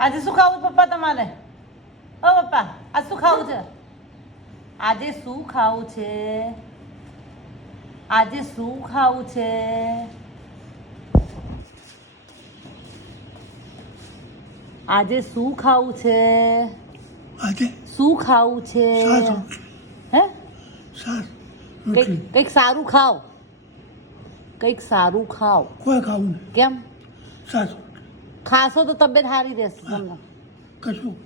આજે શું ખાવું પપ્પા તમારે? ઓ પપ્પા આજ શું ખાવું છે? આજે શું ખાવું છે? આજે શું ખાવું છે? આજે શું ખાવું છે? આજે? શું ખાવું છે? હે? કંઈક સારું ખાઓ. કંઈક સારું ખાઓ. કોઈ ખાવું કેમ? સાત ખાશો તો તબિયત સારી રહેશે તમને. કશું?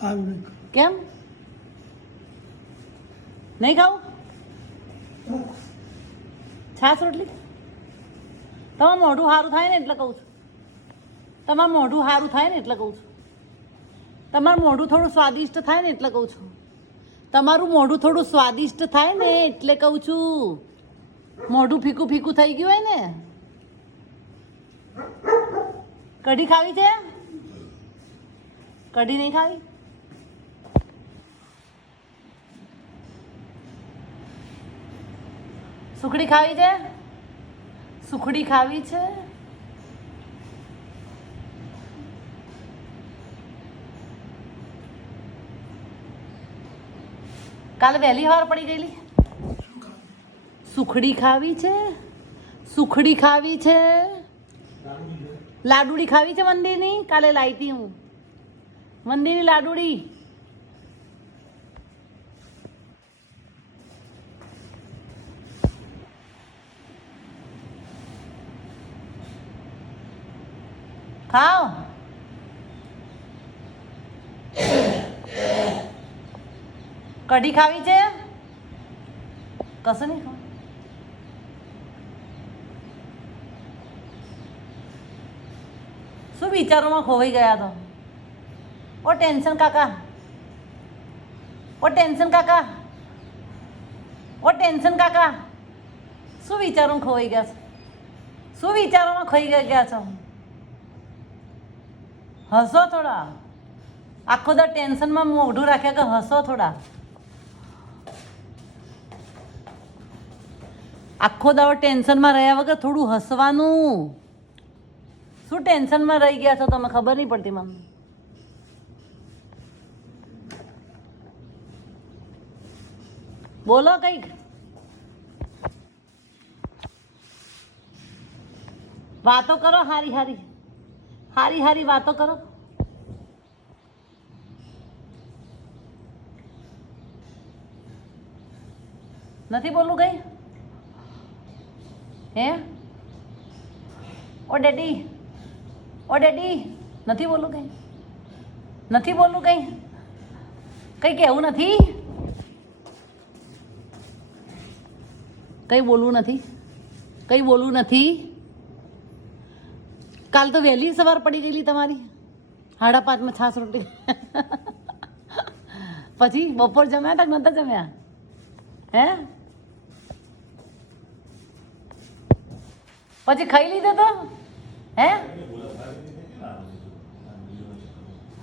સારું નહીં. કેમ? નહીં ખાવું? છાસ રોટલી? તમારું મોઢું સારું થાય ને એટલે કહું છું. તમારું મોઢું સારું થાય ને એટલે કહું છું. તમારું મોઢું થોડું સ્વાદિષ્ટ થાય ને એટલે કહું છું. તમારું મોઢું થોડું સ્વાદિષ્ટ થાય ને એટલે કહું છું. મોઢું ફીકું ફીકું થઈ ગયું હોય ને. કઢી ખાવી છે? કઢી નહીં ખાવી? સુખડી ખાવી છે? સુખડી ખાવી છે? કાલે વહેલી હવાર પડી ગયેલી? સુખડી ખાવી છે? સુખડી ખાવી છે? લાડુડી ખાવી છે મંદિરની? કાલે લાવી હું. મંદિરની લાડુડી. ખાઓ. કઢી ખાવી છે? કશું નહીં ખાવ શું વિચારોમાં ખોવાઈ ગયા તો. ઓ ટેન્શન કાકા. ઓ ટેન્શન કાકા. ઓ ટેન્શન કાકા. શું વિચારોમાં ખોવાઈ ગયા છો? શું વિચારોમાં ખોઈ ગયા છો? હસો થોડા. આખો દર ટેન્શનમાં મોઢું રાખ્યા કે હસો થોડા. આખો દાવ ટેન્શનમાં રહ્યા વગર થોડું હસવાનું. શું ટેન્શનમાં રહી ગયા છો તમે? ખબર નહીં પડતી મમ્મી બોલો કંઈક. વાતો કરો, હારી હારી. હારી હારી વાતો કરો. નથી બોલવું કઈ? હે? ઓ ડેડી. ઓ ડેડી, નથી બોલવું કંઈ? નથી બોલવું કંઈ? કંઈ કહેવું નથી? કંઈ બોલવું નથી? કંઈ બોલવું નથી? કાલ તો વહેલી સવાર પડી ગયેલી તમારી. સાડા પાંચમાં છાસ રોટી. પછી બપોર જમ્યા હતા નતા જમ્યા? હે? પછી ખાઈ લીધો તો? હે?